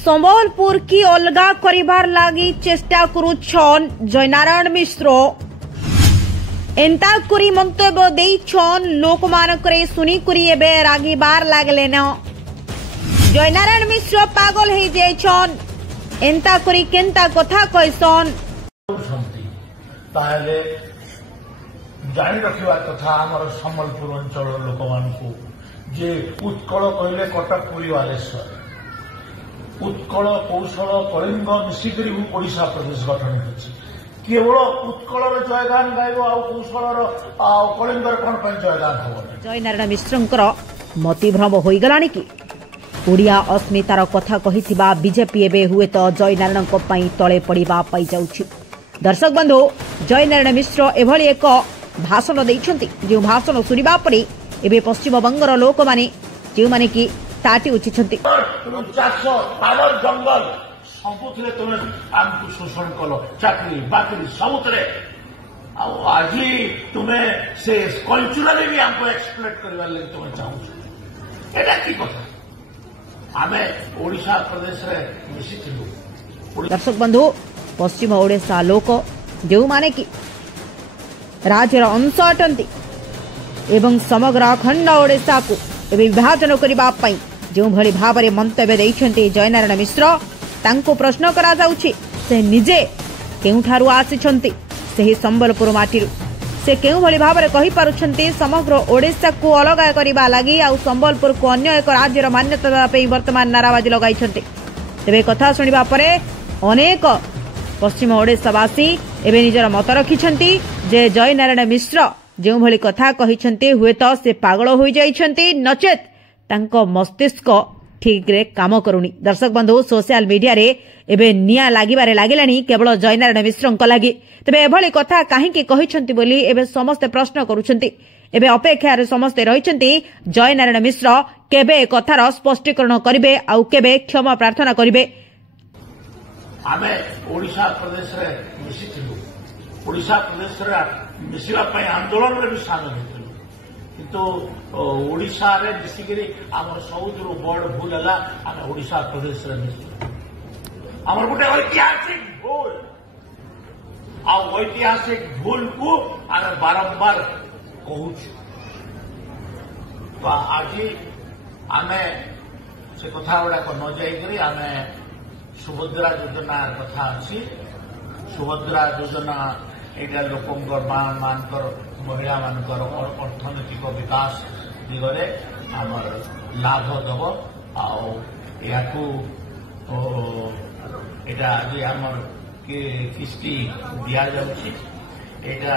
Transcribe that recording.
संबलपुर की अलगा करिबार लागी चेष्टा करुछन जयनारायण मिश्र एंता करी मंतव्य देइछन लोक मानकरे सुनी करी एबे रागिबार लागले न जयनारायण मिश्र पागल हे जाइछन एंता करी केंता कथा कहसन ताहले जानी रखिबा कथा हमर संबलपुर अंचल लोक मानकु जे उत्कल कहले कटक पुरी बालेश्वर उत्कल कौशल कलिंग मिसिकरी ओडिशा प्रदेश गठन होछि केवल उत्कल जयगान गाइब आ कौशल कलिंगर कोन पय जयगान हो जयनारायण मिश्रंकर मतिभ्रम होई गलानी कि ओडिया अस्मितार कथा कहिथिबा बीजेपी एबे हुए तो जयनारायण को पई तळे पड़िबा पाई जाउछि। दर्शक बंधु जयनारायण मिश्र एभली एक भाषण दैछन्ति जे भाषण सुनिबा परे एबे पश्चिम बंगर लोक माने जे माने कि ताटी उचिछन्ति चाष पावर जंगल सबुथिरे तुम आमको शोषण कल चाकरी बाकरी सबुथिरे आज तुम्हें से कल्चरली भी हमको एक्सप्लोइट करने लगे तुम्हें चाहूँ एटा की कथा आमे ओडिशा प्रदेश रे मिसिथिलु। दर्शक बंधु पश्चिम ओडिशा लोक जो माने कि राज्यर अंश अटंती एवं समग्र खंड ओडिशा को एवं विभाजन करबा पई जो भली भाबरे मंतव्य दैछन्ते जयनारायण मिश्र तांको प्रश्न करा जाउछि से निजे केउठारु आसिछन्ते सेही संबलपुर माटीरु से केउ भली भाबरे कहि पारुछन्ते समग्र ओडिशा को अलग करबा लागि आ संबलपुर को अन्य एक राज्यर मान्यता देबा पई वर्तमान नाराबाजी लगाइछन्ते। तेबे कथा सुनिबा परे अनेक पश्चिम ओडिशावासी एबे निजर मत रखिछन्ती जे जयनारायण मिश्र जो भली कथा कहिछन्ते हुए तो से पागल होई जाइछन्ते नचेत तांको मस्तिष्क ठीक रे काम करूनी। दर्शक बंधु सोशल मीडिया रे एबे निया लागिबारे लागिलानी केवल जयनारायण मिश्रंक लागि तेबे एभली कथा काहेकि कहिछन्ती बोली एबे समस्त प्रश्न करूछन्ती। एबे अपेक्षा रे समस्त रहिछन्ती जयनारायण मिश्र केबे कथार स्पष्टीकरण करिवे आउ केबे क्षमा प्रार्थना करिवे। आमे ओडिशा प्रदेश रे मिसिथिलु ओडिशा प्रदेश रे मिसिबा पई आंदोलन रे भी शामिल होइथिलु किंतु ओडिशा रे मिसिकरी हमर सबुठु बड़ भूल हला आमे ओडिशा प्रदेश रे मिसिलु हमर गोटे ऐतिहासिक भूल आ ऐतिहासिक भूल को आमे बारंबार कहूछु तो आज आमे से कथा गुड़ा न जाइकरी आमे सुभद्रा योजना कथा अच्छी सुभद्रा योजना एटा लोकंकर मानकर महिला मानकर अर्थनैतिक विकास दिगरे आमर लाभ दब आकू एटा आज आमर किस्ती दि जाऊँगी एटा